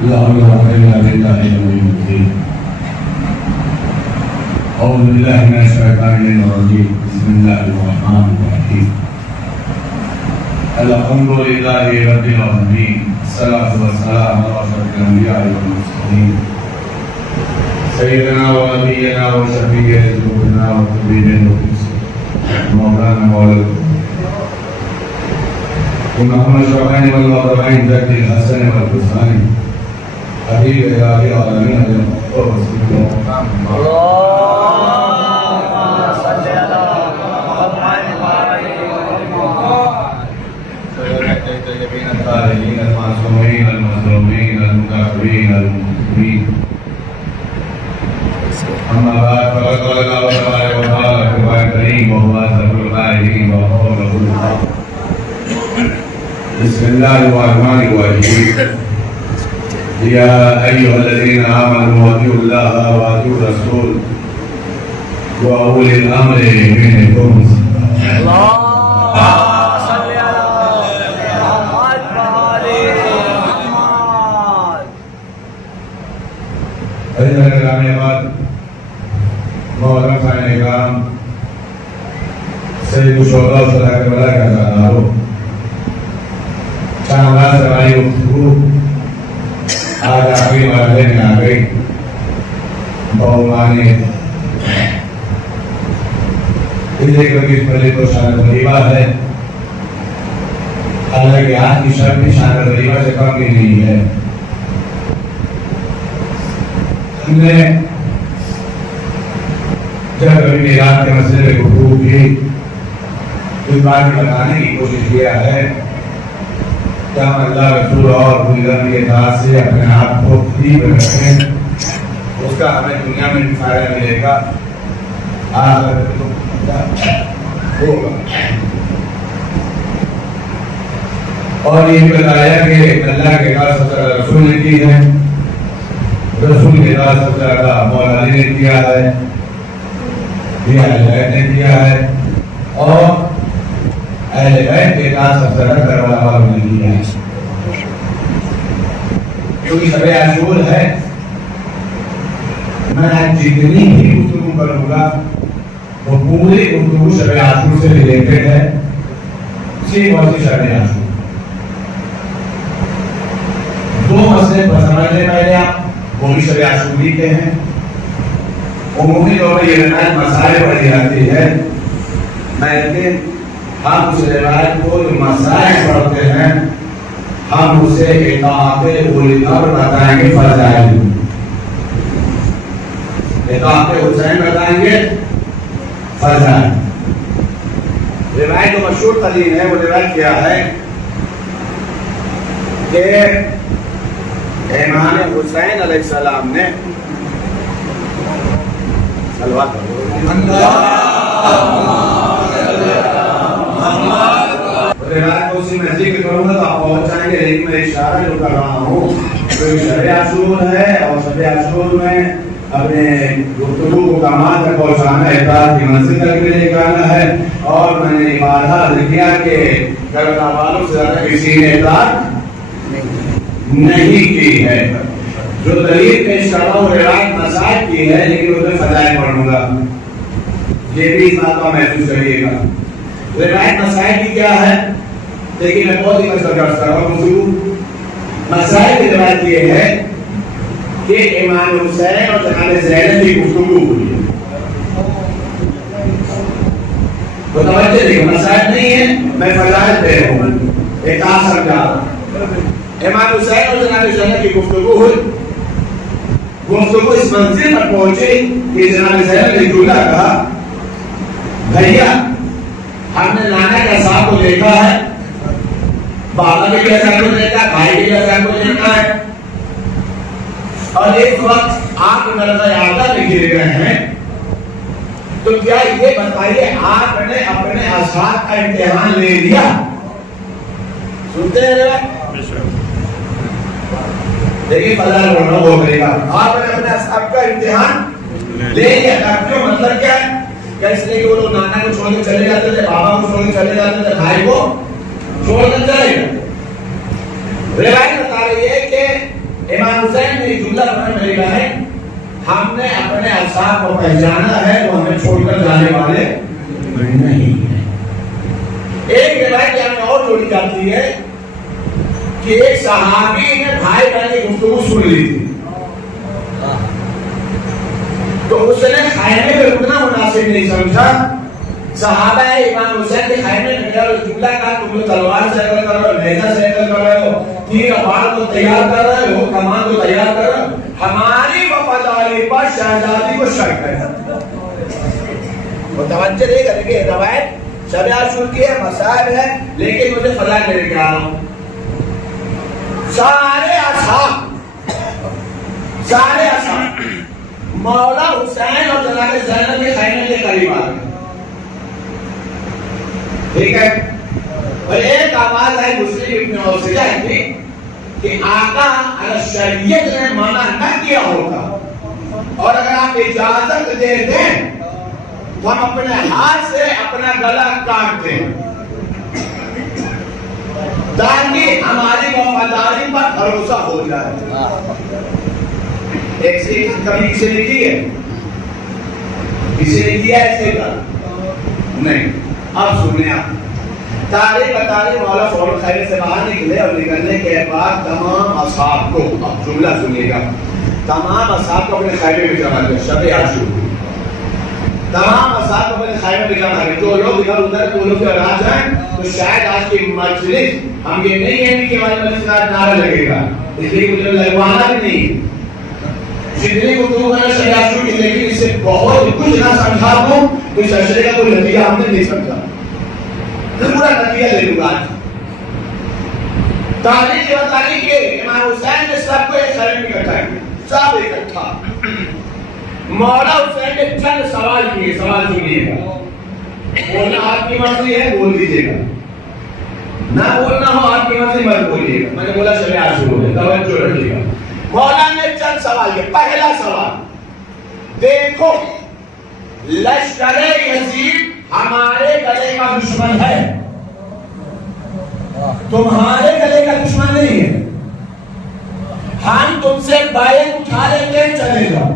لا إله إلا بالله العلي العظيم. أعوذ بالله من الشيطان الرجيم. بسم الله الرحمن الرحيم. الحمد لله رب العالمين. الصلاة والسلام على أشرف الأنبياء والمرسلين سيدنا ونبينا وشفيع ذنوبنا وطبيب مولانا مولانا محمد الشافعي والمغربين ذات الحسن والحسين حبيب إله العالمين ورسول الله. اللهم صل على محمد الطيبين الطاهرين المعصومين المظلومين المكافرين المؤمنين. أما بعد فقد قال الله تبارك وتعالى في القرآن الكريم وهو أصدق القائلين وهو رسول الله. بسم الله الرحمن الرحيم. يا أيها الذين آمنوا أطيعوا الله وأطيعوا الرسول وأولي الأمر منكم. اللهم صل على محمد وآل محمد. أيها الأخوة محترم سامعین کرام، سید الشہداء صلی اللہ علیہ وسلم شاندار سرائی گفتگو آج آخری مرحلے میں آ گئی. بہمانے اس پہلے تو شان غریبہ ہے، حالانکہ آج کی شب بھی شان غریبہ سے کم بھی نہیں ہے. ہم نے جب ابھی رات کے مسئلے میں گفتگو کی اس بات کو بتانے کی کوشش کیا ہے کہ ہم اللہ رسول اور بزرگ کی اطاعت سے اپنے آپ کو قریب رکھیں. اس کا ہمیں دنیا میں بھی فائدہ ملے گا، آخرت میں ہوگا. اور یہ بتایا کہ اللہ کے اطاعت سب سے زیادہ رسول نے کی ہے، رسول کے اطاعت سب سے زیادہ مولا علی نے کیا ہے، اہل بیت نے کیا ہے، اور اہل بیت کے اطاعت سب سے زیادہ کربلا والوں نے کیا ہے. کیونکہ شب عاشور ہے، میں جتنی بھی گفتگو کروں گا وہ پوری گفتگو شب عاشور سے ریلیٹڈ ہے. صرف اور صرف شب عاشور. دو مسئلے سمجھ لیں پہلے آپ، وہ بھی شب عاشوری کے ہیں. عمومی طور پر یہ روایت مسائل پڑھی جاتی ہے، لیکن ہم اس روایت کو جو مسائل پڑھتے ہیں ہم اسے اطاعت اولی الامر بتائیں گے. فضائل اطاعت حسین بتائیں گے، فضائل. روایت جو مشہور ترین ہے وہ روایت کیا ہے کہ امام حسین علیہ السلام نے روایت کو اسی میں ذکر کروں گا تو آپ پہنچ جائیں گے. لیکن میں اشارہ جو کر رہا ہوں تو شب عاشور ہے، اور شب عاشور میں اپنے گفتگو کو کمال تک پہنچانا ہے، اطاعت کی منزل تک بھی لے جانا ہے. اور میں نے وعدہ کیا کہ کربلا والوں سے زیادہ کسی نے اطاعت نہیں کی ہے. جو دلیل پیش کر رہا ہوں روایت مسائل کی ہے، لیکن اس میں فضائل پڑھوں گا. یہ بھی اس بات کا محسوس کریے گا. روایت مسائل کی کیا ہے، لیکن میں بہت ہی کر رہا ہوں. مسائل کی روایت یہ ہے کہ امام حسین اور جناب زینب کی گفتگو ہوئی ہے. تو توجہ دیکھو، مسائل نہیں ہے، میں فضائل دے رہا ہوں، اطاعت سمجھا رہا ہوں. امام حسین اور جناب زینب کی گفتگو ہوئی. گفتگو اس منزل پر پہنچی کہ جناب زینب نے جملہ کہا، بھیا ہم نے نانا کے صاحب کو دیکھا ہے، بابا بھی کیسا کو دیکھا ہے، بھائی بھی کیسا کو دیکھا ہے، اور ایک وقت آپ نظر آدھا میں گر گئے ہیں. تو کیا یہ بتائیے آپ نے اپنے اصحاب کا امتحان لے لیا؟ سنتے ہیں لیکن فضل بڑھنا ہو گئے گا. آپ نے اپنے اصحاب کا امتحان لے لیا. کیوں؟ مطلب کیا ہے؟ کیا اس لیے کہ وہ لوگ نانا کو چھوڑ کے چلے جاتے تھے، بابا کو چھوڑ کے چلے جاتے تھے، بھائی کو چھوڑ کر چلے گئے. روایت بتا رہی ہے کہ امام حسین نے جملہ فرمایا میری بہن ہم نے اپنے اصحاب کو پہچانا ہے وہ ہمیں چھوڑ کر جانے والے نہیں ہیں. ایک روایت یہاں میں اور جوڑی جاتی ہے کہ ایک صحابی نے بھائی بہن کی گفتگو سن لی تھی تو اس نے خیمے میں رکنا مناسب نہیں سمجھا. صحابہ امام حسین کے خیمے میں گیا اور جملہ کہا تم لوگ تلوار سے اکل کر رہے ہو, نیزہ سے اکل کر رہے ہو, تیر افعال کو تیار کر رہے ہو, کمان کو تیار کر رہے ہو, ہماری وفاداری پر شہزادی کو شک ہے. متوجہ نہیں کریں گے روایت شب عاشور کی ہے, مسائل ہے, لیکن مجھے فضائل لے کے آ رہا ہوں. سارے اصحاب مولا حسین اور جناب زینب کے خیمے کے قریب آ گئے. ٹھیک ہے, اور ایک آواز آئی مسلم ابن اوسجہ کی کہ آقا اگر شریعت نے منع نہ کیا ہوگا اور اگر آپ اجازت دے دیں تو ہم اپنے ہاتھ سے اپنا گلا کاٹ دیں تاکہ ہماری وفاداری پر بھروسہ ہو جائے. ایک سے کبھی کسی نے کی ہے, کسی نے کیا ایسے کا نہیں. اب سنیں آپ تاریخ بتانے مولا فوراً خیمے سے باہر نکلے اور نکلنے کے بعد تمام اصحاب کو, اب جملہ سنیے گا, تمام اصحاب کو اپنے خیمے میں جمع کر شب عاشور تمام اصحاب کو اپنے خیمے میں جمع کر. جو لوگ ادھر ادھر کو لوگ آ جائیں تو شاید آج کی مجلس ہم یہ نہیں کہیں کہ ہماری مجلس کا نعرہ لگے گا, اس لیے مجھے لگوانا بھی نہیں جتنی گفتگو ہے شب عاشور کی, لیکن اس سے بہت کچھ نہ سمجھا دوں تو اس اشرے کا کوئی نتیجہ ہم نے نہیں سمجھا. پورا نتیجہ لے لوں گا. تاریخ یہ بتانے کے امام حسین نے سب کو ایک خیمے میں اکٹھا کیا, سب اکٹھا. مولا حسین نے چند سوال کیے, سوال سنیے گا, بولنا آپ کی مرضی ہے بول دیجیے گا, نہ بولنا ہو آپ کی مرضی مت بولیے گا. میں نے بولا شب عاشور ہے, توجہ رکھیے گا. مولا نے چند سوال کیے. پہلا سوال, دیکھو لشکر یزید ہمارے گلے کا دشمن ہے, تمہارے گلے کا دشمن نہیں ہے. ہم تم سے بیعت اٹھا لیں گے, چلے جاؤ.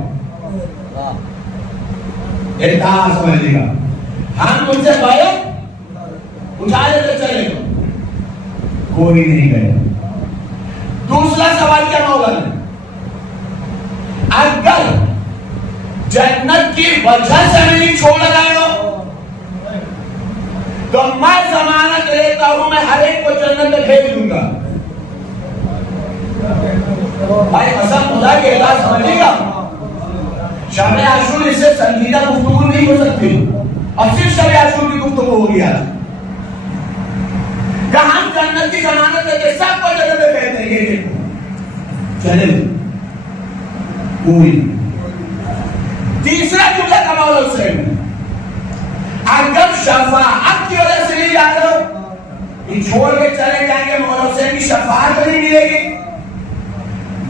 اتحاد سمجھیے گا, ہم تم سے بیعت اٹھا لیں گے, چلے جاؤ. کوئی نہیں گیا. دوسرا سوال کیا مولا نے, اگر جنت کی وجہ سے نہیں چھوڑ گئے ہو تو میں ضمانت لیتا ہوں میں ہر ایک کو جنت میں بھیج دوں گا. بھائی قسم خدا کے اعلان سمجھے گا, شب عاشور اس سے سنجیدہ گفتگو نہیں ہو سکتی. اب صرف شب عاشور کی گفتگو ہو گیا کہ ہم جنت کی ضمانت لے کے سب کو جنت میں بھیج دیں گے. چلے کوئی. تیسرا جملہ کا مولا حسین, اگر شفاعت کی وجہ سے نہیں جا رہے ہو یہ چھوڑ کے چلے جائیں گے, مولا حسین کی شفاعت نہیں ملے گی.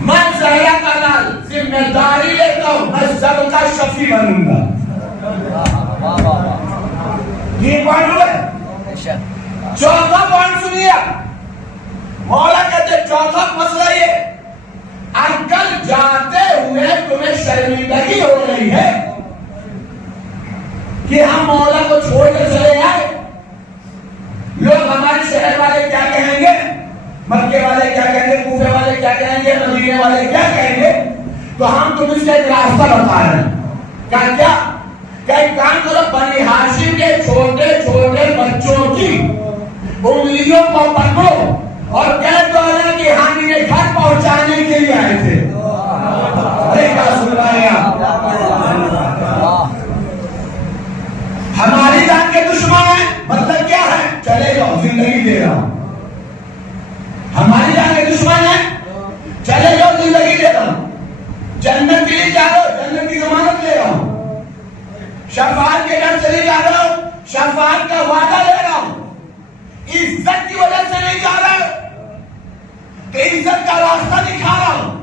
میں زہرا کا نال ذمہ داری لیتا ہوں, میں سب کا شفیع بنوں گا. یہ پوائنٹ ہوئے. چوتھا پوائنٹ سنیے, مولا کہتے چوتھا مسئلہ یہ, اگر جاتے ہوئے تمہیں شرمندگی ہو رہی ہے کہ ہم مولا کو چھوڑ کر چلے آئے, لوگ ہمارے شہر والے کیا کہیں گے, مکے والے کیا کہیں گے, کوفے والے کیا کہیں گے, مدینے والے کیا کہیں گے, تو ہم تم سے ایک راستہ بتا رہے ہیں. کیا کہ ایک کام کرو, بنی ہاشم کے چھوٹے چھوٹے بچوں کی انگلیوں کو پکڑو اور کہہ دو کہ ہم انہیں گھر پہنچانے کے لیے آئے تھے. کیا سن رہے ہیں آپ, ہماری جان کے دشمن ہیں, مطلب کیا ہے, چلے جاؤ زندگی دے رہا ہوں. ہماری جان کے دشمن ہیں, چلے جاؤ زندگی دے رہا ہوں. جنت کے لیے جا رہا ہو, جنت کی ضمانت لے رہا ہوں. شفاعت کے گھر چلے جا رہا ہوں, شفاعت کا وعدہ لے رہا ہوں. عزت کی وجہ سے نہیں جا رہا کہ عزت کا راستہ دکھا رہا ہوں.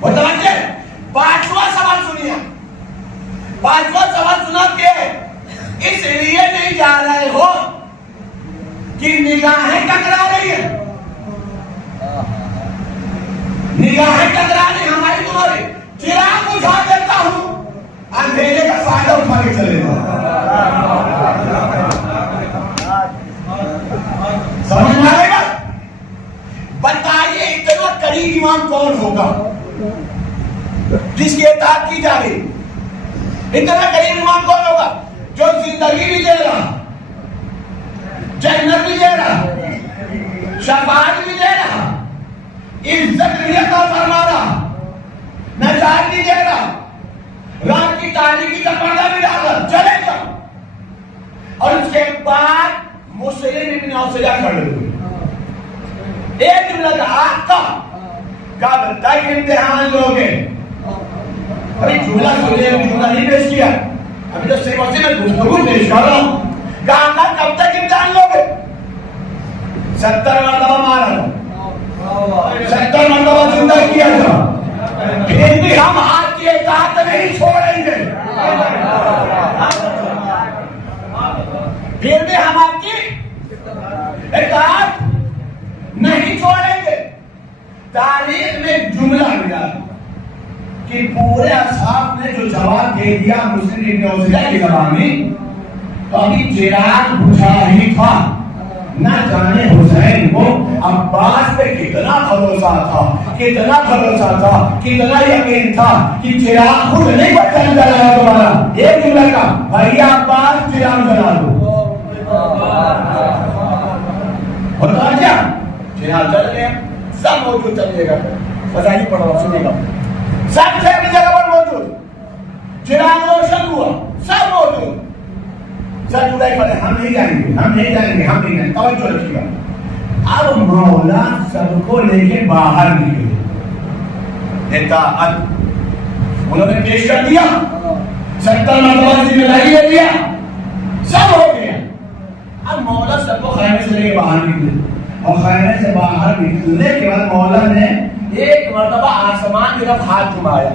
متوجہ. پانچواں سوال سنیے, پانچواں سوال سنا کہ اس لیے نہیں جا رہے ہو کہ نگاہیں ٹکرا رہی ہیں. نگاہیں ٹکرانے ہماری تمہاری چراغ بجھا دیتا ہوں اندھیرے کا فائدہ اٹھا کے چلے گا. سمجھ میں آئے گا؟ بتائیے اتنا قریب امام کون ہوگا جس کی اطاعت کی جا رہی؟ اتنا قریب امام کون ہوگا جو زندگی بھی دے رہا، جنت بھی دے رہا، شفاعت بھی دے رہا، عزت بھی عطا فرما رہا، نجات بھی دے رہا، رات کی تاریکی کا پردہ بھی ڈال رہا، چلے گا. اور اس کے بعد مسلم ابن اوسیہ کھڑے ہوئے. ایک جملہ کا آقا کا بتائی امتحان لوگے. ابھی جملہ سنیے، جملہ نہیں پیش کیا، ابھی تو صرف اسی میں گفتگو پیش کر رہا ہوں. کہا کب تک امتحان لوگے؟ 70 مرتبہ مارا، 70 مرتبہ زندہ کیا تھا، پھر بھی ہم آپ کی اطاعت نہیں چھوڑیں گے، پھر بھی ہم آپ کی اطاعت نہیں چھوڑیں گے. تاریخ میں جملہ ملا کہ پورے اصحاب نے جو جواب دے دیا مسلم ابن اوسیہ کی زبان میں، تو ابھی چراغ بجھا ہی تھا. نہ جانے حسین کو عباس پہ کتنا بھروسہ تھا، کتنا بھروسہ تھا، کتنا یقین تھا کہ چراغ خود نہیں بچن جلا تمہارا. ایک جملہ کا بھیا عباس چراغ جلا دو، ہوتا کیا چراغ جل گیا. سب موجود چلیے گا، فضائی پڑھو سنیے گا، سب سے اپنی جگہ پر موجود، چراغ روشن ہوا، سب موجود. سر جڑائی پڑے ہم نہیں جائیں گے، ہم نہیں جائیں گے، ہم نہیں جائیں گے. توجہ رکھیے گا. اب مولا سب کو لے کے باہر نکلے. اطاعت انہوں نے پیش کر دیا، 70 مرتبہ ذمہ داری لے لیا، سب ہو گیا. اب مولا سب کو خیمے سے لے کے باہر نکلے، اور خیمے سے باہر نکلنے کے بعد مولا نے ایک مرتبہ آسمان کی طرف ہاتھ گھمایا.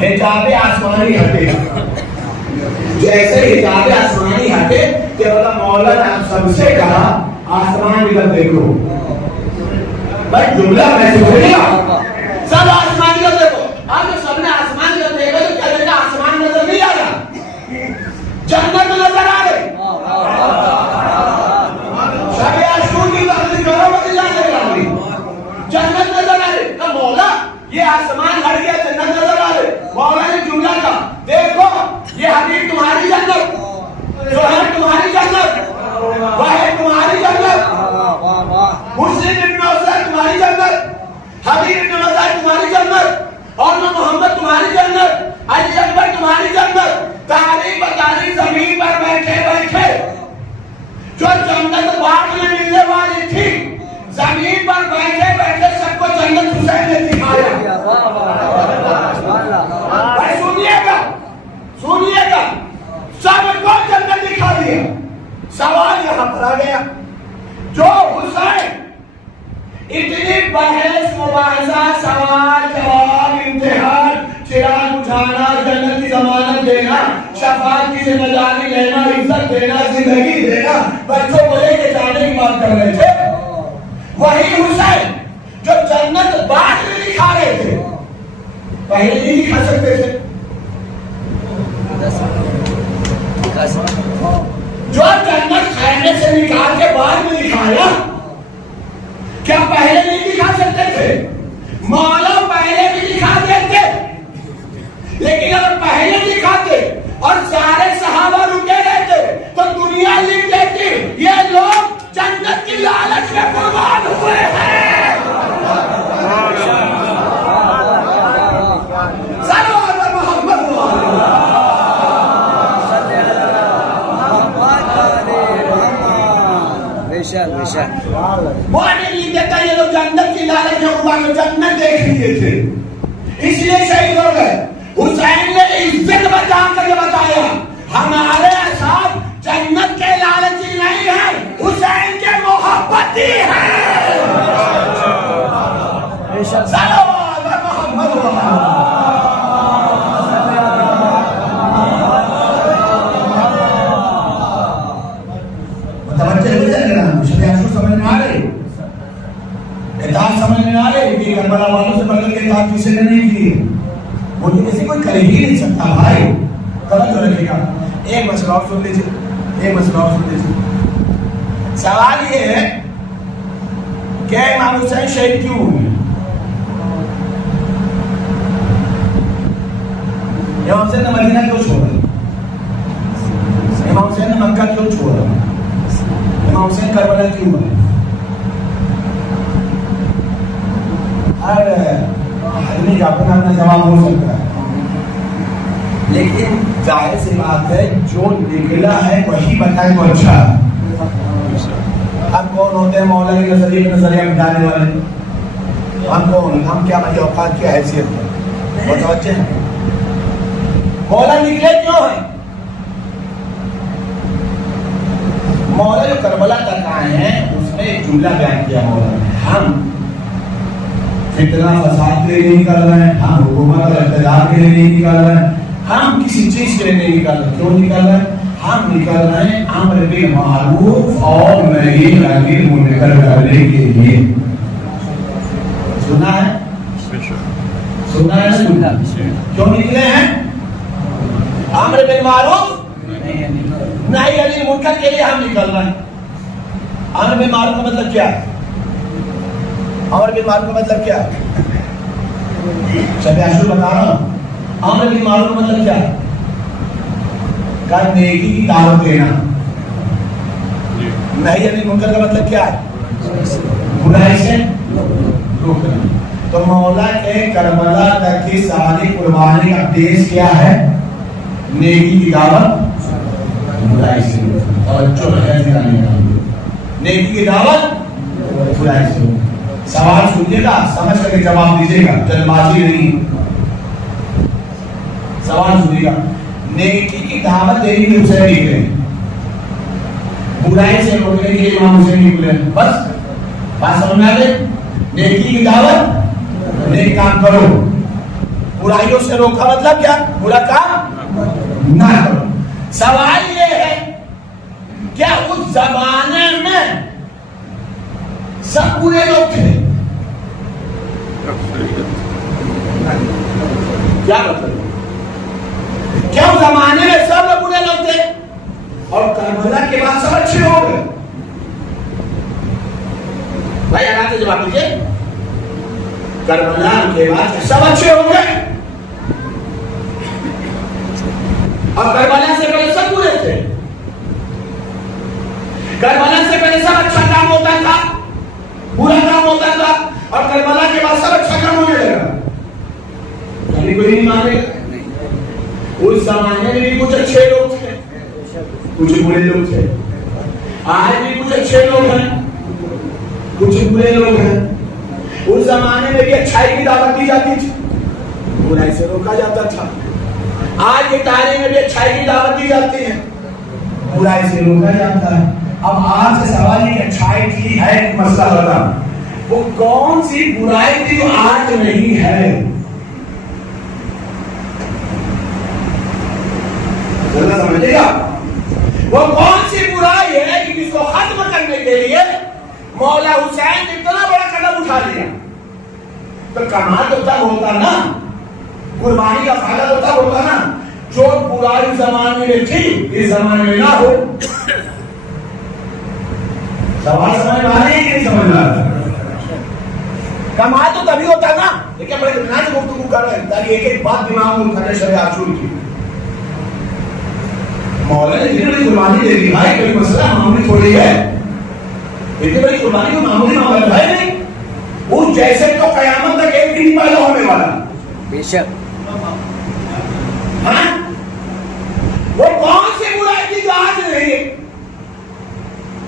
حجاب آسمانی ہٹے، جیسے حجاب آسمانی ہٹے کہ مولا نے سب سے کہا آسمان کی طرف دیکھو. بھائی جملہ محسوس ہو گیا، سب آسمان کی طرف دیکھو. اب جو سب نے آسمان کی طرف دیکھا تو کیا دیکھا؟ آسمان نظر نہیں آ رہا، جنت نظر آ رہی. شب عاشور کی تقدیر کرو بدل جانے والی، جنت نظر آ رہی. تو مولا یہ آسمان ہٹ گیا، جنت نظر آ رہی. مولا نے جملہ کہا دیکھو یہ حبیب تمہاری جنت، جو ہے تمہاری جنت، وہ ہے تمہاری جنت، مسلم ابن اوسیہ تمہاری جنت، حبیب ابن اوسیہ تمہاری جنت، اور محمد تمہاری جنت، علی اکبر تمہاری جنت. تاریخ بتاریخ زمین پر بیٹھے بیٹھے جو جنت بعد میں ملنے والی تھی، زمین پر بیٹھے بیٹھے سب کو جنت حسین نے دکھایا. بھائی سنیے گا، سنیے گا، سب کو جنت دکھا دیا. سوال یہاں پر آ گیا، جو حسین اتنی بحث مباحثہ سوال جواب امتحان، چراغ بجھانا، جنت کی ضمانت دینا، شفاعت کی ذمہ داری لینا، عزت دینا، زندگی دینا، بچوں کو لے کے جانے کی بات کر رہے تھے، وہی حسین جو جنت بعد میں دکھا رہے تھے پہلے نہیں دکھا سکتے تھے. جو جنت خیمے سے نکال کے بعد میں دکھایا، کیا پہلے نہیں دکھا سکتے تھے؟ مولا پہلے بھی دکھا دیتے، لیکن اگر پہلے دکھاتے اور سارے صحابہ رکے رہتے تو دنیا لکھ دیتی یہ لوگ جنت کی لالچ میں قربان ہوئے ہیں. وہ نہیں دیتا یہ لوگ جنت کی لالچ میں قربان، جنت دیکھ لیے تھے اس لیے شہید ہو گئے. حسین نے عزت بچا کر کے بتایا ہمارے اصحاب جنت کے لالچی نہیں ہیں، حسین کے محبتی ہیں. صلوات محمد سمجھ میں آ رہے، اطاعت سمجھ میں آ رہے، کربلا والوں سے بدل کے اطاعت کسی نے نہیں کی، وہ تو کسی کوئی کر ہی نہیں سکتا بھائی، توجہ رکھے گا۔ ایک مسئلہ اور سن لیجیے، ایک مسئلہ اور سن لیجیے۔ سوال یہ ہے کہ امام حسین شہید کیوں ہوئے؟ امام حسین نے مدینہ کیوں چھوڑا؟ امام حسین نے مکہ کیوں چھوڑا؟ امام حسین کربلا کیوں گئے؟ ہر آدمی کا اپنا اپنا جواب ہو سکتا ہے، لیکن ظاہر سی بات ہے جو نکلا ہے وہی بتائے تو اچھا ہے۔ ہم کون ہوتے ہیں مولا کے نظریہ مٹانے والے؟ ہم کون؟ ہم کیا مجھے اوقات کیا حیثیت ہے؟ متوجہ ہیں؟ مولا نکلے کیوں ہیں؟ مولا جو کربلا تک آئے ہیں اس میں ایک جملہ بیان کیا مولا نے، ہم فتنہ فساد کے لیے نہیں نکل رہے ہیں، ہم حکومت اور اقتدار کے لیے نہیں نکل رہے ہیں، ہم کسی چیز کے لیے نہیں نکل رہے۔ کیوں نکل رہے ہیں؟ ہم نکل رہے ہیں امر بالمعروف اور نہی عن المنکر کرنے کے لیے۔ سنا ہے؟ سنا ہے؟ کیوں نکلے ہیں؟ امر بالمعروف نہی عن المنکر کے لیے ہم نکل رہے ہیں۔ امر بالمعروف کا مطلب کیا ہے؟ امر بالمعروف کا مطلب کیا ہے؟ شب عاشور بتا رہا ہوں۔ امر بالمعروف کا مطلب کیا ہے؟ کہ نیکی کی دعوت دینا۔ نہی عن المنکر کا مطلب کیا ہے؟ برائی سے روکنا۔ تو مولا کے کربلا تک کی ساری قربانی کا بیس کیا ہے؟ نیکی کی دعوت، برائی سے روکنا۔ توجہ ہے نیکی کی دعوت، برائی سے روکنا۔ سوال سنیے گا، سمجھ کر کے جواب دیجیے گا، جلد بازی نہیں۔ سوال سنیے گا، نیکی کی دعوت دینے کے حسین نکلے، برائی سے روکنے کے لیے امام حسین نکلے، بس بات سمجھ میں آ گئی؟ نیکی کی دعوت، نیک کام کرو، برائیوں سے روکا مطلب کیا؟ برا کام نہ کرو۔ سوال یہ ہے کیا اس زمانے میں سب برے لوگ تھے؟ کیا مطلب؟ کیا اس زمانے میں سب برے لوگ تھے اور کربلا کے بعد سب اچھے ہو گئے؟ بھائی آرام سے جواب دیجیے، کربلا کے بعد سب اچھے ہو گئے اور کربلا سے پہلے سب برے تھے؟ کربلا سے پہلے سب اچھا کام ہوتا تھا، برا کام ہوتا تھا، اور کربلا کے بعد سب اچھا کام ہونے لگا؟ کوئی نہیں مانے گا۔ اس زمانے میں بھی کچھ اچھے لوگ تھے، کچھ برے لوگ تھے، آج بھی کچھ اچھے لوگ ہیں، کچھ برے لوگ ہیں۔ اس زمانے میں بھی اچھائی کی دعوت دی جاتی تھی، برائی سے روکا جاتا تھا۔ آج کی تاریخ میں بھی اچھائی کی دعوت دی جاتی ہے، برائی سے روکا جاتا ہے۔ اب آج سے سوال یہ اچھائی کی ہے ایک مسئلہ بتا، وہ کون سی برائی تھی جو آج نہیں ہے؟ سمجھے گا؟ وہ کون سی برائی ہے کہ جس کو ختم کرنے کے لیے مولا حسین نے اتنا بڑا قدم اٹھا لیا؟ تو کمال تو تب ہوتا نا، قربانی کا فائدہ تو تب ہوتا نا جو برائی زمانے میں تھی اس زمانے میں نہ ہو۔ سوال سمجھ میں آ رہی ہے کہ نہیں سمجھ میں آ رہا؟ کمال تو تبھی ہوتا نا، لیکن بڑے اطمینان سے گفتگو کر رہے ہیں تاکہ ایک ایک بات دماغ میں اٹھانے شب عاشور کی۔ مولا نے اتنی بڑی قربانی دے دی بھائی، کوئی مسئلہ معمولی تھوڑی ہے، اتنی بڑی قربانی کو معمولی معاملہ ہے نہیں، اس جیسے تو قیامت تک ایک دن پیدا ہونے والا۔ بے شک ہاں، وہ کون سی برائی تھی جو آج نہیں ہے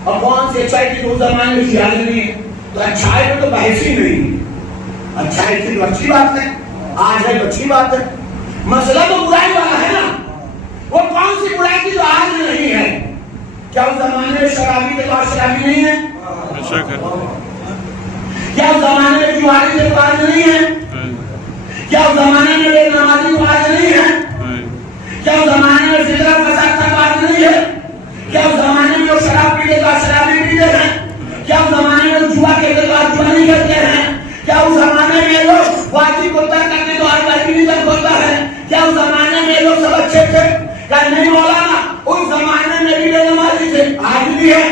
اور کون سی اچھائی تھی جو اس زمانے میں تھی آج نہیں ہے؟ تو اچھائی میں تو بحث ہی نہیں، اچھائی تھی تو اچھی بات ہے، آج ہے تو اچھی بات ہے، مسئلہ تو برائی والا ہے نا۔ وہ کون سی برائی تھی جو آج نہیں ہے؟ کیا اس زمانے میں شرابی کے بعد شرابی نہیں ہے؟ کیا اس زمانے میں جواری کے بعد نہیں ہے؟ کیا اس زمانے میں بے نمازی کے بعد نہیں ہے؟ کیا اس زمانے میں فطرت فساد کا بعد نہیں ہے؟ کیا اس زمانے میں شراب پیتے بعد شرابی پیتے ہیں؟ کیا اس زمانے میں جوا کے بعد جوا نہیں کرتے ہیں؟ کیا اس زمانے میں واجب کو ترک کرنے تو ہر آدمی نہیں ترک ہوتا ہے. کیا اس زمانے میں لوگ سب اچھے تھے؟ کہ نہیں مولانا اس زمانے میں بھی بے نمازی تھے، آج بھی ہے.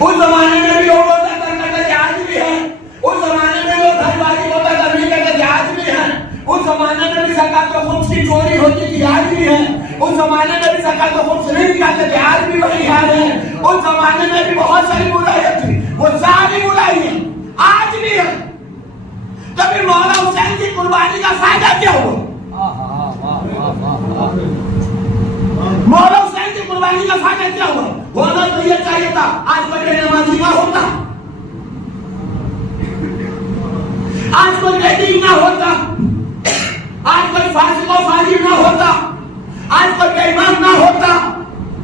اس زمانے میں بھی لوگ روزہ ترک کرتے تھے، آج بھی ہے. اس زمانے میں لوگ حج واجب ہوتا تھا نہیں کرتے تھے، آج بھی ہے. اس زمانے میں بھی زکات و خمس کی چوری ہوتی تھی، آج بھی ہے. اس زمانے میں بھی زکات و خمس نہیں نکالتے تھے، آج بھی وہی حال ہے. اس زمانے میں بھی بہت ساری برائیاں تھی، وہ ساری برائیاں آج بھی ہے. تو پھر مولا حسین کی قربانی کا فائدہ کیا ہوا؟ مولا حسین کی قربانی کا فائدہ کیا ہوا؟ ہونا تو یہ چاہیے تھا آج کوئی بے نمازی نہ ہوتا، آج کوئی بیدی نہ ہوتا، آج کوئی فاسق و فاجر نہ ہوتا، آج کوئی بے ایمان نہ ہوتا.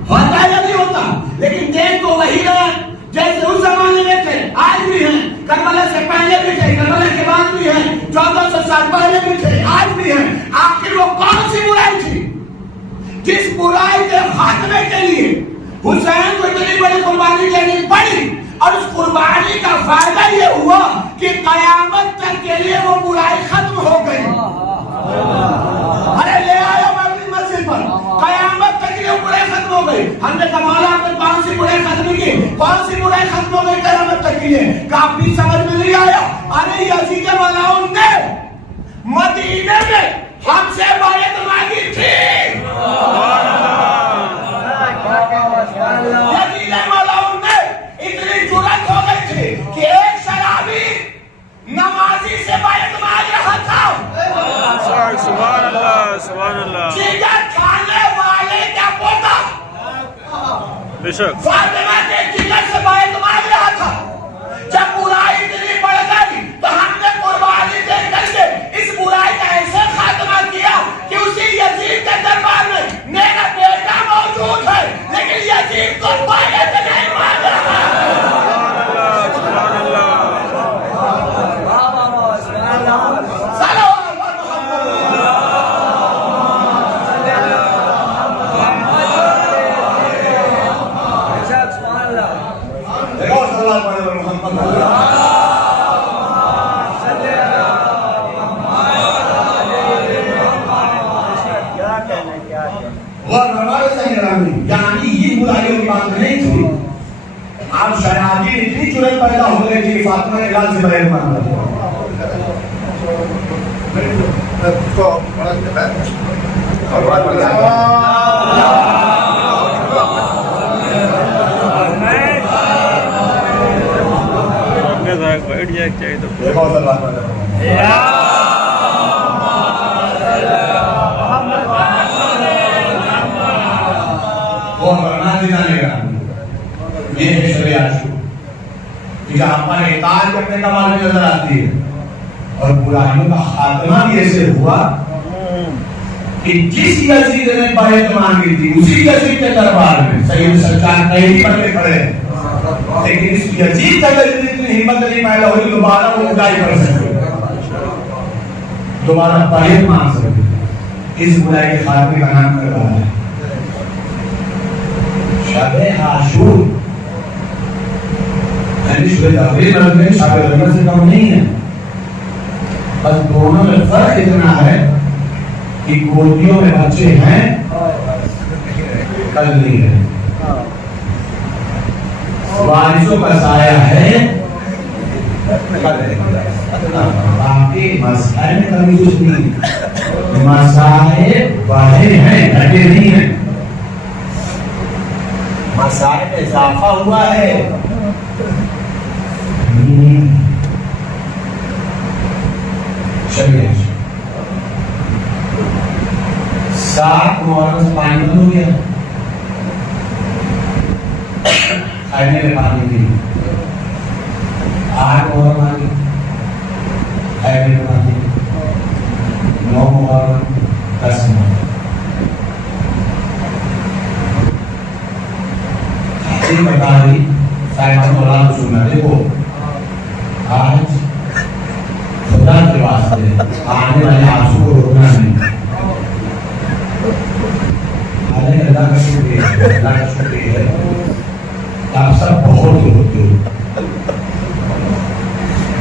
ہوتا یا نہیں ہوتا؟ لیکن دین تو وہی ہے جیسے اس زمانے میں تھے، آج بھی ہیں. کربلا سے پہلے بھی تھے، کربلا کے بعد بھی ہیں، 1400 سال پہلے بھی تھے، آج بھی ہیں. آخر وہ کون سی برائی تھی جس برائی کے خاتمے کے لیے حسین کو اتنی بڑی قربانی دینی پڑی؟ اور اس قربانی کا فائدہ یہ ہوا کہ قیامت تک کے لیے وہ برائی ختم ہو گئی. ارے لے آیا میں اپنی مسجد پر، قیامت تک کے لیے برائی ختم ہو گئی. ہم نے کہا مولا آپ نے کون سی برائی ختم کی؟ کون سی برائی ختم ہو گئی قیامت تک کے لیے؟ کہ آپ بھی سمجھ میں نہیں آیا. ارے یزید ملعون نے مدینے میں ہم سے بیعت مانگی تھی. یزید ملعون نے اتنی جرأت ہو گئی تھی کہ ایک شرابی نمازی سے بیعت مانگ رہا تھا. سبحان اللہ سبحان اللہ. جگر کھانے والے کا پوتا بے شک فاطمہ کے جگر سے بیعت مانگ رہا تھا. جب برائی اتنی بڑھ گئی تو ہم نے قربانی دے کر کے اس برائی کا ایسے خاتمہ کیا کہ اسی یزید کے دربار میں میرا بیٹا موجود ہے لیکن یزید کو بیعت نہیں مانگ رہا. سبحان اللہ. یعنی یہ برائیوں کی بات نہیں تھی. آپ شرابی اتنی جرأت پیدا ہو گئی کہ فاطمہ کے لال سے بیعت مانگ رہا بیٹھ جائے چاہیے تو وہ کرنا دکھانے کا یہ ہے شریعت. کہ آپ پر اطاعت کرنے کا معنی نظر آتی ہے اور برائیوں کا خاتمہ بھی ایسے ہوا کہ جس یزید نے بیعت مانگی تھی اسی یزید کے دربار میں سید سجاد نہیں بنے کھڑے ہیں. لیکن اس یزید کا اتنی ہمت نہیں پیدا ہوئی دوبارہ وہ برائی کر سکے، دوبارہ بیعت مانگ سکے. اس برائی کے خاتمے کا نام کر رہا ہے شب عاشور. یعنی شب تقریر میں شب غیبت سے کم نہیں ہے، بس دونوں میں فرق اتنا ہے کہ گودیوں میں بچے ہیں کل نہیں ہے، وارثوں کا سایہ ہے کل ہے. باقی مسائل میں کبھی کچھ نہیں، مسائل بڑھے ہیں گھٹے نہیں ہیں. مسائل میں اضافہ ہوا ہے. چلیے 7 محرم سے پانی بند ہو گیا، کھانے میں پانی نہیں. 8 محرم آ گئی، کھانے میں پانی. 9 محرم 10 محرم. بتا رہی صاحب مولانا سننا. دیکھو آج خدا کے واسطے آنے والے آنسو کو روکنا نہیں. اللہ کا شکریہ، اللہ کا شکریہ ہے کہ آپ سب بہت ہوتے ہو،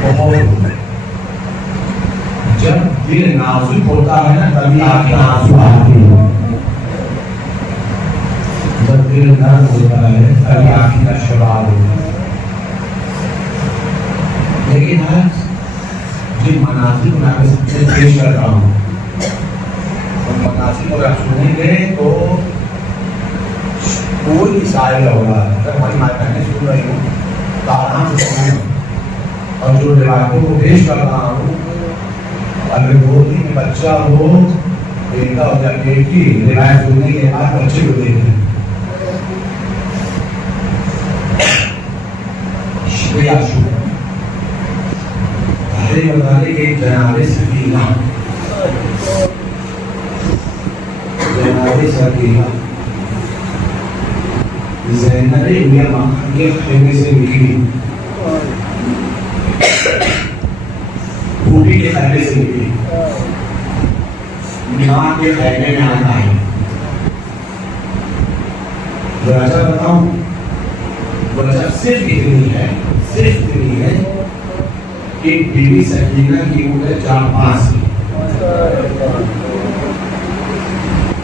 بہت ہوتے. جب دل نازک ہوتا ہے نا تبھی آنکھیں آنسو آتی ہیں، جب دل نرم ہوتا ہے تبھی آنکھیں کا شباب ہوتا ہے۔ لیکن آج جن مناظر میں آپ سے پیش کر رہا ہوں ان مناظر کو آپ سنیں گے تو کوئی سائل ہوگا، اگر ہماری ماں بہنیں سن رہی ہوں تو آرام سے سنیں، اور جو روایتوں کو پیش کر رہا ہوں اگر گودی میں بچہ ہو بیٹا ہو یا بیٹی، روایت سننے کے بعد بچے کو دیکھیں۔ شکریہ شکریہ بتانے کے جناب سکینہ، جناب سکینہ زینب یما کے خیمے سے نکلی، پھوپھی کے خیمے سے نکلی، ماں کے خیمے میں آنا ہے۔ وجہ بتاؤں، وجہ صرف اتنی ہے، صرف اتنی ہے کہ بیوی سکینہ کی عمر 4-5 کی،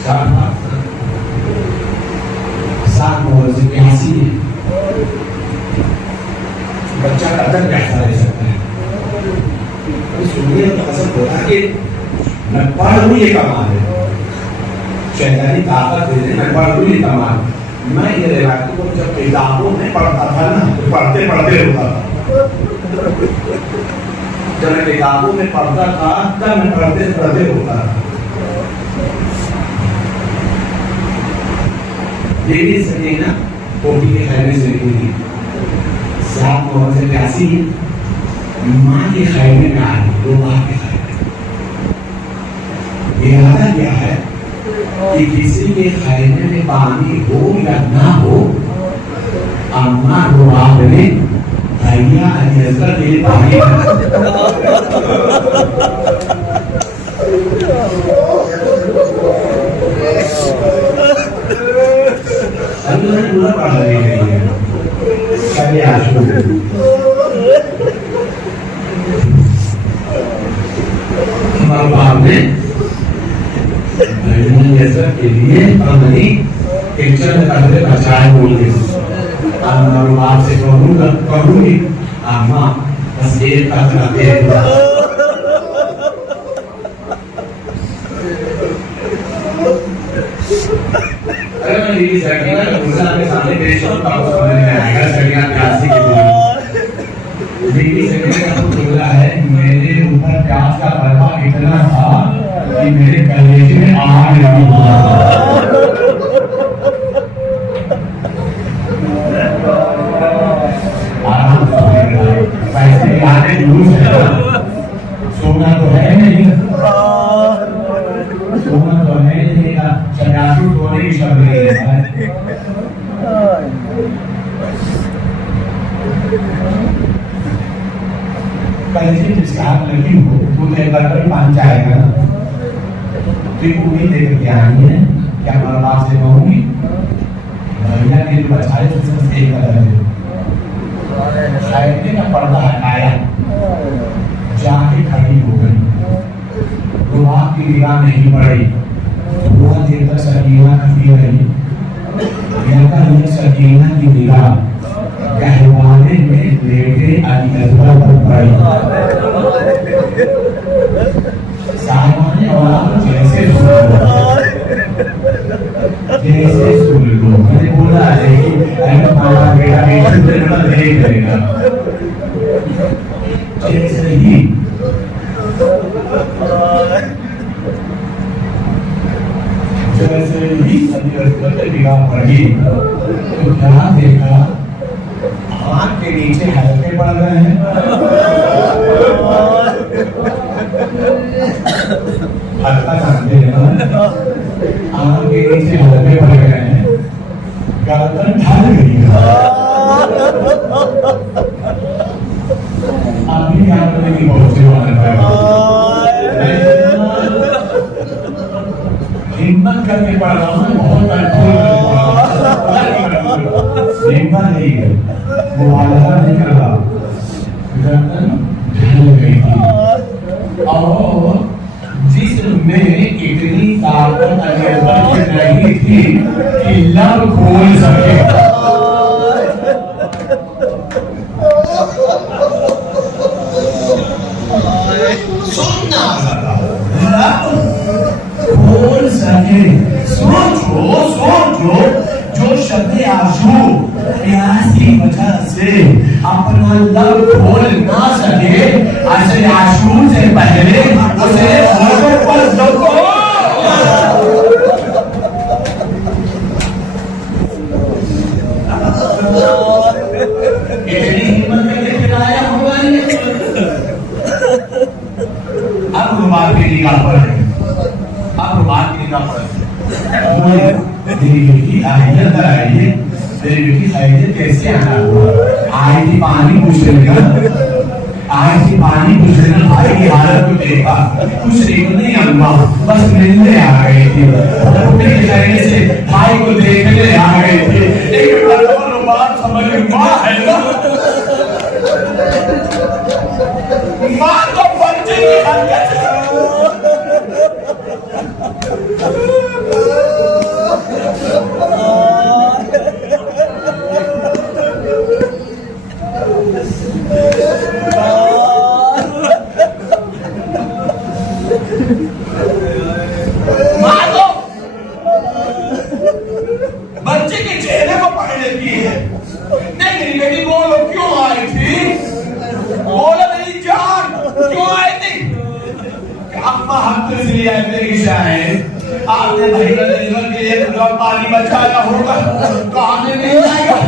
4-5 سال عمر سے 82 ہے۔ بچہ قدر کیسا رہ سکتا ہے؟ سنیے تو حسب ہوتا کہ میں پڑھ لوں یہ کمال ہے، شیطانی طاقت دے دے میں پڑھ لوں یہ کمال۔ میں یہ روایتوں کو جب کتابوں میں پڑھتا تھا نا تو پڑھتے پڑھتے ہوتا تھا، جب میں کتابوں میں پڑھتا تھا تب میں پڑھتے پڑھتے ہوتا تھا۔ بیوی سکینہ پھوپھی کے خیمے سے نکلی، 7 عمر سے 82 ماں کے خیمے میں آئی، دو ماں کے خیمے۔ ارادہ کیا ہے کہ کسی کے خیمے میں پانی ہو یا نہ ہو، اماں کو آپ نے بھائیا علی اصغر کے لیے پانی پورا پڑھ رہی ہے۔ چلیے ہمارے باپ نے کے لیے پرمنی کچن میں قدرے بچائے بول گئے، ہمارے باپ سے کہوں گی اماں بس ایک قطرہ دے دو۔ اگر میں لیڈی سکینہ کا غصہ کے سامنے پیش کروں تو آپ کو سمجھ میں آئے گا سکینہ پیاسی کی بولی۔ لیڈی سکینہ کا جملہ ہے میرے اوپر پیاس کا برپا اتنا تھا کہ میرے کلیجے میں آگ لگی ہوا تھا۔ آرام سے پیسے کے آنے جلوس ہے، سونا تو ہے نہیں، سونا تو ہے نہیں، چنیاسو سونے کی شکل نہیں ہے۔ کلیجے جس کا ہاتھ لگی ہو تو ایک بار پر پان چاہے گا نا، تو ایک امید دے کر کے آئی ہے کہ ہمارا باپ سے کہوں گی بھیا کے جو بچائے تو سب ایک قدر ہے۔ خیمے کا پردہ ہٹایا، جا کے کھڑی ہو گئی، روحات کی نگاہ نہیں پڑی، بہت دیر تک سکینہ کھڑی رہی، یہ سکینہ کی نگاہ گہوانے میں لیٹے علی اصغر پر پڑی۔ صاحبان اولاد جیسے سن لو، جیسے سن لو، میں نے بولا ہے کہ اگر ماما بیٹا بیٹی دن پر نہیں کرے گا، جیسے ہی علی اصغر پر نگاہ پڑی تو کیا دیکھا؟ آنکھ کے نیچے حلقے پڑ رہے ہیں، حلقہ جانتے ہیں نا، آنکھ کے نیچے حلقے پڑ گئے ہیں، گردن ڈھل گئی ہے۔ ابھی یہاں پر نہیں پہنچے والے ہمت کر کے پڑھ رہا ہوں، بہت کنٹرول کر کے پڑھ رہا ہوں، دیکھا نہیں ہے، مبالغہ نہیں کر رہا، گردن ڈھل گئی تھی اور تھی کہ لب کھول سکے. سننا لب کھول سکے. سوچو جو شب عاشور پیاس کی وجہ سے اپنا لب کھول نہ سکے, عشر عاشور سے پہلے اسے ہونٹوں پر دبو. اتنی ہمت میں لے کے آیا ہماری. اب رومال کی نگاہ پر ہے, اب رومال کی نگاہ پر ہے. میری بیٹی آئیے, اندر آئیے. میری بیٹی خیریت کیسے آنا ہوا؟ آئی تھی پانی پوچھنے کا, آئی تھی پانی پوچھنے کا. بھائی کی حالت کو دیکھا, کچھ نہیں اما, بس ملنے آ گئی تھی. اپنے کہنے سے بھائی کو دیکھنے آ گئی تھی. ایک بات سمجھ ماں ہے نا, ماں تو بچے کی حرکت ہے. بچے کے چہرے کو پکڑ لیتی ہے. نہیں میری بیٹی بولو کیوں آئی تھی؟ بولو میری جان کیوں آئی تھی؟ اپنا حق تو اس لیے آئے تھے کہ شاید آپ نے بھائی کا دلیور کے لیے پانی بچایا ہوگا, تو ہم نے نہیں جائے گا.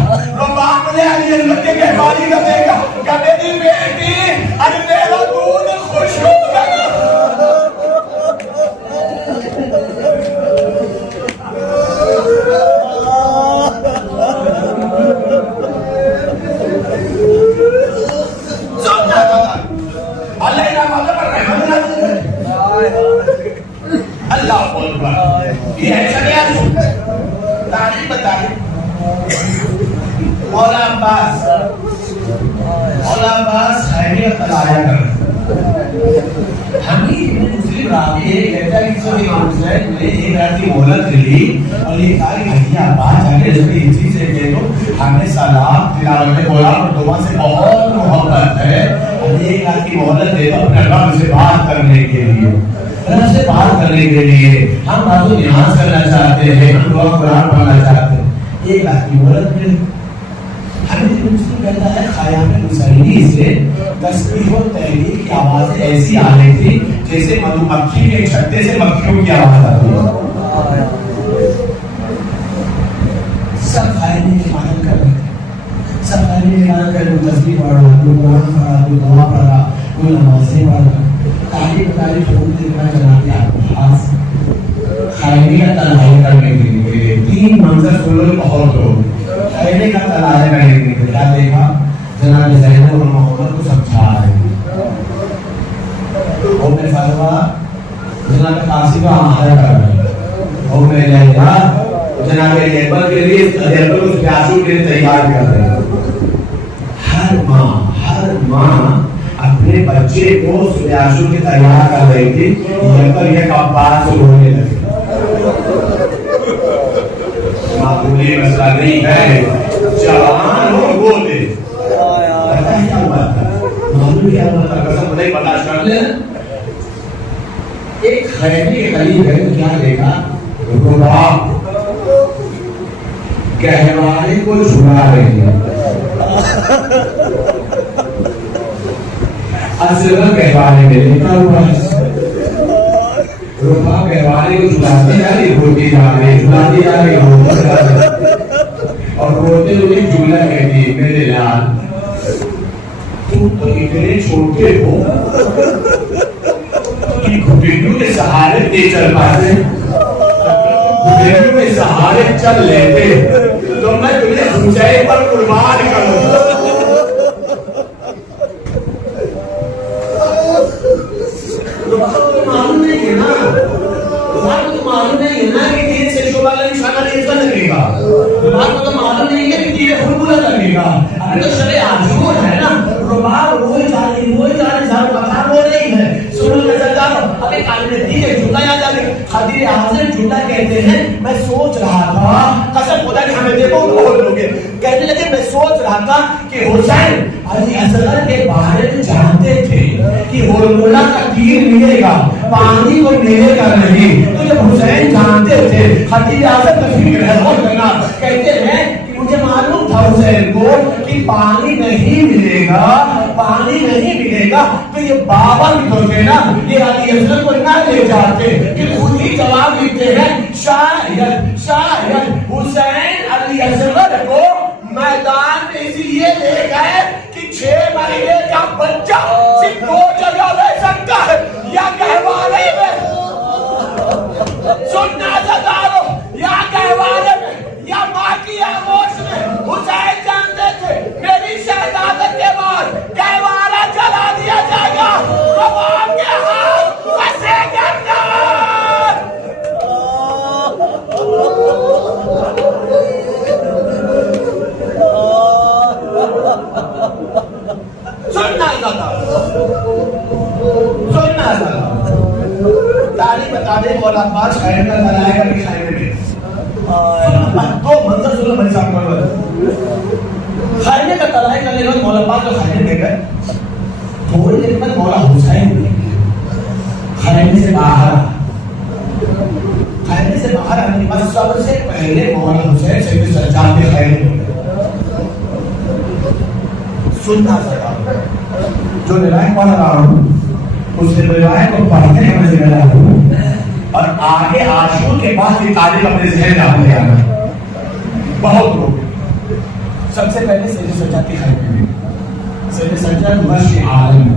رباق مجھے علی جنت کے کہباری کا دے گا کہ میری بیٹی ارے میرا دودھ خوش ہو گیا. اللہ اکبر. یہ ہے شریعت. تاریخ بتائیں. مولا عباس خیریت عطایا کر. ہمیں مسلم راوی ہے کہتا ہے کہ امام حسین نے ایک رات کی مہلت لی اور یہ کہا کہ بھیا عباس جا کے رضوی اسی سے کہہ دو ہمیں سلام تلاوت قرآن اور دعا سے بہت محبت ہے. ہمیں ایک رات کی مہلت دے دو اپنے رب سے بات کرنے کے لیے, رب سے بات کرنے کے لیے. ہم بازو نماز کرنا چاہتے ہیں, ہم دعا قرآن پڑھنا چاہتے ہیں. ایک رات کی مہلت مل. ہمیں مسلم کہتا ہے خیام حسینی سے تسبیح و تحلیل کی آوازیں ایسی آ رہی تھی جیسے مدھو مکھی کے چھتے سے مکھیوں کی آواز آتی ہے. سب خیامی کی عبادت کر رہے تھے, سب خیامی کی عبادت کر رہے. تسبیح پڑھ رہا, کوئی قرآن پڑھ رہا, کوئی دعا پڑھ رہا, کوئی نمازیں پڑھ رہا. تعریف حکم دیکھنا جناب عباس خیامی کا تنہائی کرنے کے لیے 3 منظر سولو بہت ہو. خیمے کا تلاش کرنے کے لیے کیا دیکھا؟ جناب زینب اور محمد کو سمجھا رہے ہیں. میں فاطمہ جناب قاسم کا آمادہ کر رہے ہیں, اور میں لیلا جناب لیبر کے لیے لیبر کو پیاسوں کے لیے تیار کر رہے ہیں. ہر ماں اپنے بچے کو پیاسوں کے تیار کر رہی تھی. لیبر یہ کباب سے رونے لگے. معمولی مسئلہ نہیں ہے, جوان ہو بولے. پتہ ہے کیا ہوا تھا؟ معلوم کیا ہوا تھا؟ قسم نہیں برداشت کر لیں. ایک خیمے کے قریب ہے تو کیا دیکھا؟ رباب گہوارے کو چھڑا رہی ہے. اصغر گہوارے میں لکھا ہوا ہے رباب گہوارے کو چھڑاتی جا رہی, ہوتی جا رہی, چھڑاتی جا رہی, ہوتی جا رہی. اور ہوتے ہوئے جملہ کہتی ہے میرے لال تم تو اتنے چھوٹے ہو کہ گھٹنوں کے سہارے نہیں چل پاتے, گھٹنوں کے سہارے چل لیتے تو میں تمہیں اونچائی پر قربان کروں. معلوم نہیں ہے نا, معلوم نہیں ہے نا کہ تیرے سے شعبہ نشانہ نہیں لگے گا. آپ کو تو معلوم نہیں ہے کہ تیرے خربولا لگے گا. ابھی تو شرع عاشور ہے نا, رباب وہی جا رہی جھاڑ پتا وہ نہیں ہے. سنو نظر ڈالو, ابھی کالے تیرے جھولا یاد آ گئے. خدیر اعظم جملہ کہتے ہیں میں سوچ رہا تھا قسم خدا کہ ہمیں دیکھو تو بہت لوگ کہنے لگے میں سوچ رہا تھا کہ حسین علی اصغر کے بارے میں جانتے تھے کہ ہرملہ کا تیر ملے گا پانی کو ملے گا نہیں، تو جب حسین جانتے تھے خدیر اعظم کا فکر ہے غور کرنا کہتے ہیں کہ مجھے معلوم تھا حسین کو کہ پانی نہیں ملے گا، پانی نہیں ملے گا، تو یہ بابا بھی تو تھے نا، یہ علی اصغر کو نہ لے جاتے کہ خود ہی جواب دیتے ہیں شاید حسین علی اصغر کو میدان میں اس لیے لے گئے کہ 6 مہینے کا بچہ صرف 2 جگہ رہ سکتا ہے، یا گہوارے میں سننا زدارو، یا گہوارے میں یا ماں کی آغوش میں۔ حسین جانتے تھے میری شہادت کے بعد گہوارہ جلا دیا جائے گا، عوام کے ہاتھ بسے کرنا۔ سننا زدارو تاریخ بتا دے مولا عباس خیر کا دلائے گا بھی خیمے میں 2 منظر سنو بھائی صاحب کرو خیمے کا دلائے کرنے کے بعد مولا عباس جو خیمے میں گئے تھوڑی دیر بعد مولا حسین خیمے سے باہر آنے کے بعد سب سے پہلے مولا حسین سے سجاد کے خیمے میں سننا زدارو جو روایت پڑھ رہا ہوں اس روایت کو پڑھتے ہیں مجھے ملا ہوں اور آگے عاشور کے بعد یہ تعلیم اپنے ذہن میں آنے آنا بہت لوگ سب سے پہلے سید سجاد کے خیمے میں سید سجاد وش عالم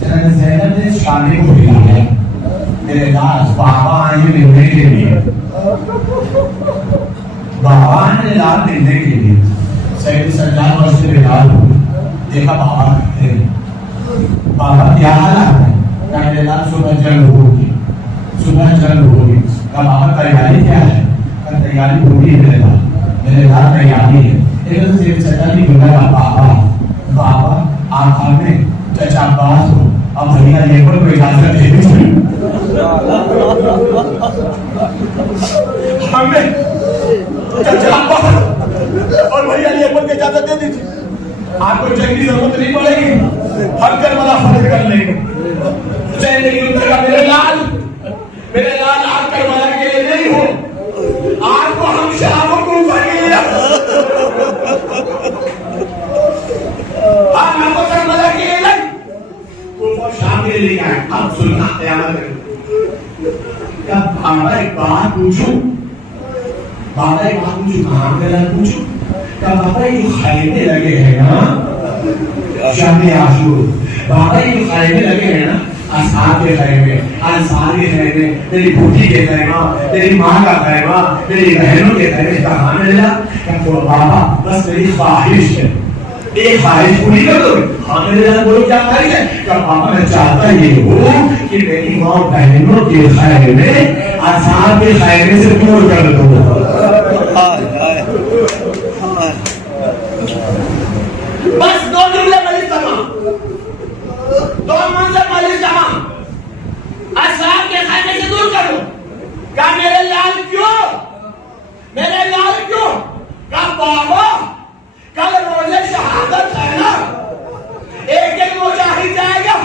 جناب زینب نے شانے کو ہلایا میرے لاس بابا آئے ملنے کے لیے بابا نے لال ملنے کے لیے سید سجاد وش سے بلال دیکھا بابا کہتے ہیں بابا کیا حالات ہے؟ کہا میرے لال صبح جنگ ہوگی کہا بابا تیاری کیا ہے؟ کہا تیاری ہوگی میرے لال تیاری ہے ایک تو سید سجاد کی بلا بابا آپ ہمیں چچا عباس ہو اب بھیا یہ پر کوئی اجازت دے دیجیے ہمیں چچا عباس اور بھیا یہ پر اجازت دے دیجیے آپ کو جنگ کی ضرورت نہیں پڑے گی، ہم کربلا فتح کر لیں گے۔ حسین نے کیوں کہا میرے لال آپ کربلا کے لیے نہیں ہو، آپ کو ہم شام و کوفہ کے لیے آپ کو کربلا کے لیے نہیں کوفہ شام کے لیے آئے۔ اب سننا قیامت ہے کیا بابا ایک بات پوچھوں کہاں میرا پوچھوں کیا بابا یہ خیمے لگے ہیں نا شام عاشور بابا یہ خیمے لگے ہیں نا اصحاب کے خیمے انصار کے خیمے میری بھوٹی کے خیمہ میری ماں کا خیمہ میری بہنوں کے خیمے کہاں ملا کیا بابا بس میری خواہش ہے ایک خواہش پوری کر دو ہاں میرے لال بولو کیا خواہش ہے کیا بابا میں چاہتا یہ ہوں کہ میری ماں بہنوں کے خیمے اصحاب کے خیمے سے دور کر دو بس 2 جملے مجلس تمام 2 منظر مجلس تمام اصحاب کے خیمے سے دور کرو کہا میرے لال کیوں کہا بابا کل روز شہادت ہے نا ایک مجاہد جائے گا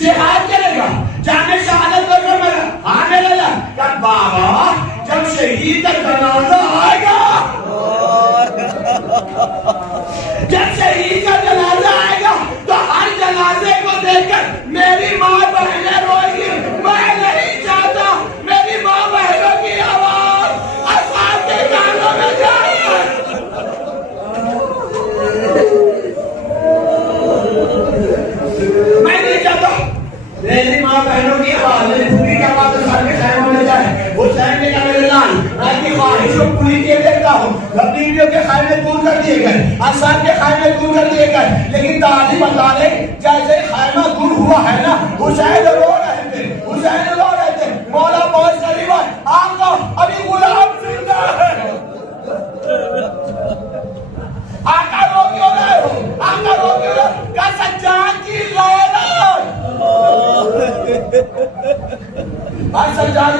جہاد کرے گا جانے شہادت لے کر میرا ہاں میرے لال کہا بابا جب شہید کا جنازہ آئے گا جب شہید کا جنازہ آئے گا تو ہر جنازے کو دیکھ کر میری ماں بہنیں روئے گی میں نہیں چاہتا میری ماں بہنوں کی آواز اصحاب کے کانوں میں جائے میں نہیں چاہتا میری ماں بہنوں کی آواز میری پوری کی آواز اصحاب کے خیموں میں جائے حسین نے کہا میرے لال میں اپنی خواہش کو پوری کیے دیکھتا ہوں اپنی بیویوں کے خیمے دور کر دیے گئے انصار کے خیمے دور کر دیے گئے لیکن تعلیم بتا دے جیسے خیمہ دور ہوا ہے نا حسین رو رہے تھے مولا بہت قریب ہے آقا ابھی غلام زندہ ہے آقا رو کیوں رہے ہو کہ سجاد کی لعنت سجاد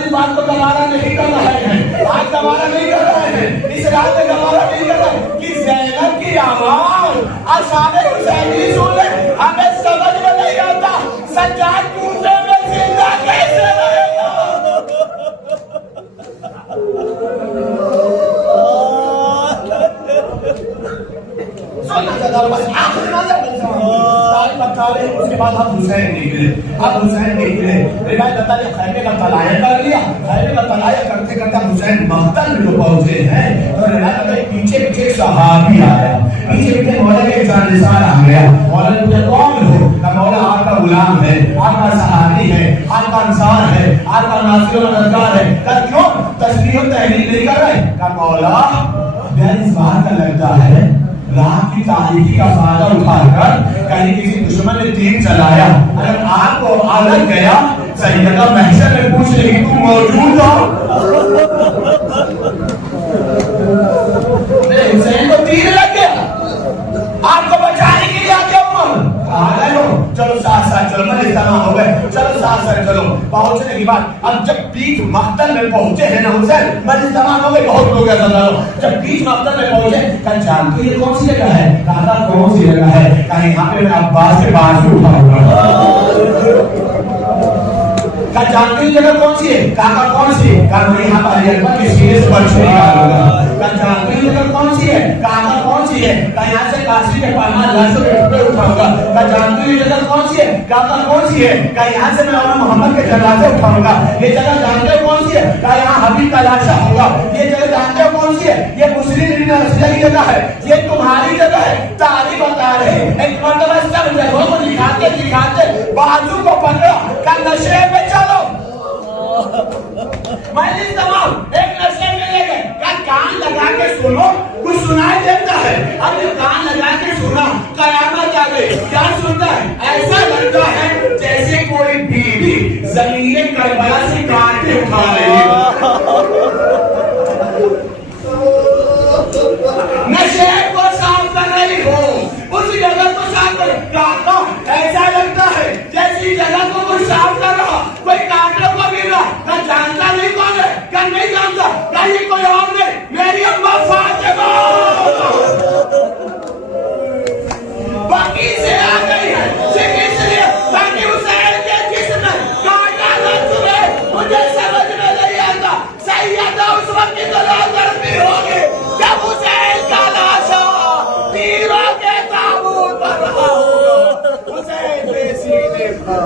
تھا بس آخر نظر اس کے بعد اب حسین نکلے روایت بتا دیا خیمے کا طلایہ کر لیا. خیمے کا طلایہ کرتے کرتے حسین مقتل میں جو پہنچے ہیں تو روایت بتا پیچھے پیچھے صحابی آیا, پیچھے پیچھے مولا کے جانثار آ گیا. مولا نے پوچھا کون ہو؟ کہ مولا آپ کا غلام ہے, آپ کا صحابی ہے, آپ کا انصار ہے, آپ کا ناصر و مددگار ہے. کہ کیوں تسبیح و تحلیل نہیں کر رہے؟ کہ مولا دل اس بات کا لگتا ہے رات کی تاریخی کا فائدہ اٹھا کر کہیں کسی دشمن نے تیر چلایا, اگر آپ کو الگ گیا صحیح جگہ محشر میں پوچھ لے کہ تم موجود ہو. حسین کو تیر لگ گیا, آپ کو بچانے کے لیے آگے عمر آ گئے ہو, چلو ساتھ ساتھ چلو, مجلس تمام ہو گئے, چلو ساتھ ساتھ چلو. پہنچنے کی بات اب جب بیچ مقتل میں پہنچے ہیں نا حسین, مجلس تمام ہو گئے, بہت لوگ ہیں, جب بیچ مقتل میں پہنچے کہ جانتے یہ کون سی جگہ ہے؟ کہا کون سی جگہ ہے؟ کہ یہاں پہ میں عباس کے بازو اٹھاؤں گا. کہا جانتے یہ جگہ کون سی ہے؟ کہا کون سی ہے؟ کہا میں یہاں پر اکبر کے سینے سے بچے نکالوں گا. کہا جانتے یہ جگہ کون سی ہے؟ کہا کون سی ہے؟ کہا یہاں سے کاشی کے پانا لہسوں کے ٹکڑے اٹھاؤں گا. کہا جانتے یہ جگہ کون سی ہے؟ کہا کون سی ہے؟ کہا یہاں سے میں مولانا محمد کے جنازے اٹھاؤں گا. یہ جگہ جانتے ہو کون سی ہے؟ کہا یہاں حبیب کا لاشا ہوگا. یہ جگہ جانتے ہو کون سی ہے؟ یہ مسلم یونیورسٹی کی جگہ ہے, یہ تمہاری جگہ ہے. تاریخ بتا رہے ہیں ایک مرتبہ سب جگہوں کو دکھاتے دکھاتے بازو کو پکڑا کہ نشے میں چلو. مجلس تمام ایک نشے میں لے گئے, کان لگا کے سنو کچھ سنائی دیتا ہے. اب یہ کان لگا کے سنا, قیامت آ گئی. کیا سنتا ہے؟ ایسا لگتا ہے جیسے کوئی بیوی زمین کربلا سے کانٹے اٹھا رہی ہے. نشے کو صاف کر رہی ہو, اس جگہ کو صاف کر رہا, ایسا لگتا ہے جیسی جگہ کو کوئی صاف کر رہا, کوئی کانٹوں کو بھی رہا. کیا جانتا نہیں کون ہے؟ کیا نہیں جانتا؟ کیا یہ کوئی اور نہیں, میری اماں فاطمہ باقی سے آ گئی ہے صرف اس لیے تاکہ حسین کے جسم میں کانٹا نہ چبھے. مجھے سمجھ میں نہیں آتا سیدہ اس وقت کی تو گرمی ہوگی جب حسین کا لاشا تیروں کے تابوت پر رہا ہوگا. حسین کے سینے پر